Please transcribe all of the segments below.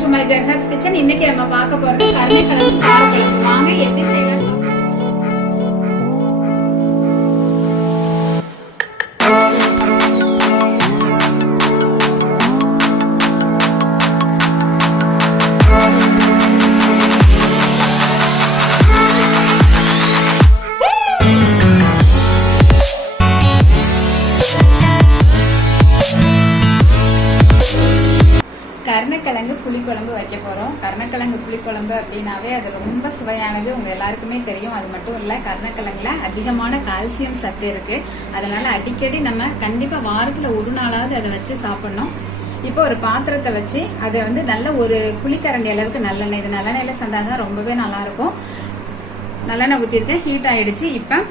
Welcome to my ஜெர்ஹாஸ் kitchen. இன்னைக்கு நம்ம பார்க்க போறது கருணைக்கிழங்கு காரக்குழம்பு. வாங்க எப்படி செய்யலாம். கருணைக்கிழங்கு புளிக்குழம்பு வைக்க போறோம். கருணைக்கிழங்கு புளிக்குழம்பு அப்படின்னாவே அது ரொம்ப சுவையானது, உங்க எல்லாருக்குமே தெரியும். அது மட்டும் இல்ல, கருணைக்கிழங்குல அதிகமான கால்சியம் சத்து இருக்கு. அதனால அடிக்கடி நம்ம கண்டிப்பா வாரத்துல ஒரு நாளாவது அதை வச்சு சாப்பிடணும். இப்போ ஒரு பாத்திரத்தை வச்சு அதை வந்து நல்ல ஒரு குழிக்கரண்டி அளவுக்கு நல்லெண்ணெய், இது நல்லெண்ணெயில செஞ்சாதான் ரொம்பவே நல்லா இருக்கும். நல்லெண்ணெய் ஊத்திருக்கேன், ஹீட் ஆயிடுச்சு. இப்ப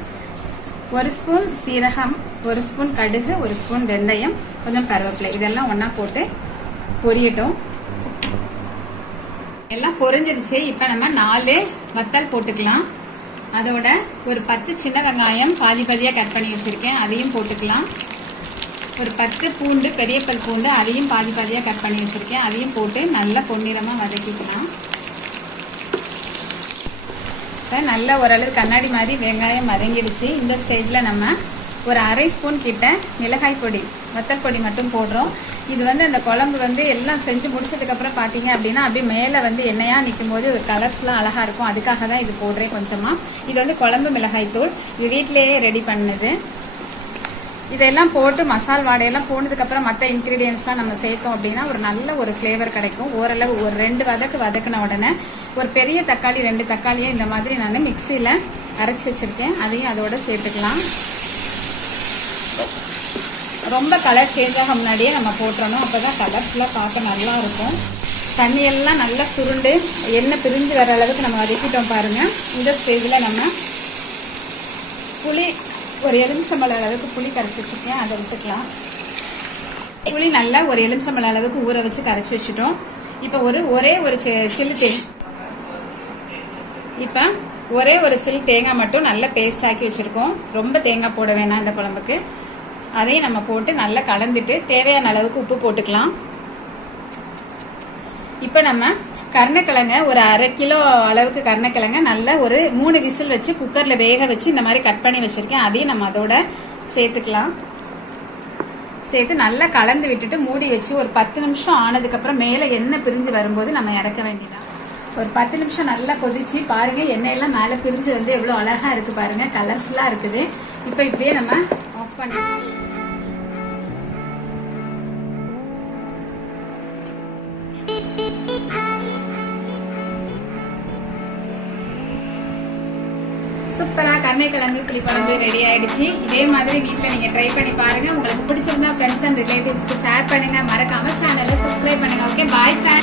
ஒரு ஸ்பூன் சீரகம், ஒரு ஸ்பூன் கடுகு, ஒரு ஸ்பூன் வெந்தயம், கொஞ்சம் கருவேப்பிலை, இதெல்லாம் ஒன்னா போட்டு பொரியட்டும். எல்லாம் பொரிஞ்சிருச்சு. இப்ப நம்ம 4 வத்தல் போட்டுக்கலாம். அதோட ஒரு 10 சின்ன வெங்காயம் பாதி பாதியா கட் பண்ணி வச்சிருக்கேன், அதையும் போட்டுக்கலாம். ஒரு 10 பூண்டு, பெரிய பல் பூண்டு, அதையும் பாதி பாதியா கட் பண்ணி வச்சிருக்கேன், அதையும் போட்டு நல்லா பொன்னிறமா வதக்கிக்கலாம். நல்ல ஓரளவு கண்ணாடி மாதிரி வெங்காயம் வதங்கிடுச்சு. இந்த ஸ்டேஜ்ல நம்ம ஒரு அரை ஸ்பூன் கிட்ட மிளகாய் பொடி, வத்தல் பொடி மட்டும் போடுறோம். இது வந்து அந்த குழம்பு வந்து எல்லாம் செஞ்சு முடிச்சதுக்கு அப்புறம் பாத்தீங்க அப்படின்னா அப்படியே மேல வந்து எண்ணெயா நிற்கும் போது ஒரு கலர்ஃபுல்லா அழகா இருக்கும். அதுக்காக தான் இது போடுறேன் கொஞ்சமா. இது வந்து குழம்பு மிளகாய் தூள், இது வீட்டிலேயே ரெடி பண்ணது. இதெல்லாம் போட்டு மசால் வாடையெல்லாம் போனதுக்கு அப்புறம் மற்ற இன்கிரீடியன்ஸ்லாம் நம்ம சேர்த்தோம் அப்படின்னா ஒரு நல்ல ஒரு ஃபிளேவர் கிடைக்கும். ஓரளவு ஒரு 2 வதக்குன உடனே ஒரு பெரிய தக்காளி, 2 தக்காளியை இந்த மாதிரி நான் மிக்சியில அரைச்சி வச்சிருக்கேன், அதையும் அதோட சேர்த்துக்கலாம். ரொம்ப கலர் சேஞ்ச் ஆக முன்னாடியே நம்ம போட்டுறணும், அப்பதான் கலர்ஃபுல்லா பார்க்க நல்லா இருக்கும். தண்ணியெல்லாம் நல்லா சுருண்டு எண்ணெய் பிரிஞ்சு வர அளவுக்கு நம்ம வதக்கிட்டோம் பாருங்க. இந்த ஸ்டேஜ்ல நம்ம புளி, ஒரு எலுமிச்சம்பழம் அளவுக்கு புளி கரைச்சி வச்சிருக்கேன், அதை விட்டுக்கலாம். புளி நல்லா ஒரு எலுமிச்சம்பழம் அளவுக்கு ஊற வச்சு கரைச்சி வச்சுட்டோம். இப்ப ஒரே ஒரு சில்லு தேங்காய், இப்ப ஒரே ஒரு சில் தேங்காய் மட்டும் நல்லா பேஸ்ட் ஆக்கி வச்சிருக்கோம். ரொம்ப தேங்காய் போட வேணாம் இந்த குழம்புக்கு. அதையும் நம்ம போட்டு நல்லா கலந்துட்டு தேவையான அளவுக்கு உப்பு போட்டுக்கலாம். இப்ப நம்ம கருணைக்கிழங்க ஒரு 1/2 கிலோ அளவுக்கு கருணைக்கிழங்க நல்லா ஒரு 3 விசில் வச்சு குக்கர்ல வேக வச்சு இந்த மாதிரி கட் பண்ணி வச்சிருக்கேன், அதையும் நம்ம அதோட சேர்த்துக்கலாம். சேர்த்து நல்லா கலந்து விட்டுட்டு மூடி வச்சு ஒரு 10 நிமிஷம் ஆனதுக்கு அப்புறம் மேல எண்ணெய் பிரிஞ்சு வரும்போது நம்ம இறக்க வேண்டியதான். ஒரு 10 நிமிஷம் நல்லா கொதிச்சு பாருங்க, எண்ணெய் எல்லாம் மேல பிரிஞ்சு வந்து எவ்வளவு அழகா இருக்கு பாருங்க, கலர்ஃபுல்லா இருக்குது. இப்ப இப்படியே நம்ம ஆஃப் பண்ணிக்கலாம். சூப்பரா கருணைக்கிழங்கு புளிக்குழம்பு ரெடி ஆயிடுச்சு. இதே மாதிரி வீட்டுல நீங்க ட்ரை பண்ணி பாருங்க. உங்களுக்கு பிடிச்சிருந்தா ஃப்ரெண்ட்ஸ் அண்ட் ரிலேட்டிவ்ஸ்க்கு ஷேர் பண்ணுங்க. மறக்காம சேனலை சப்ஸ்கிரைப் பண்ணுங்க. Okay, bye friends.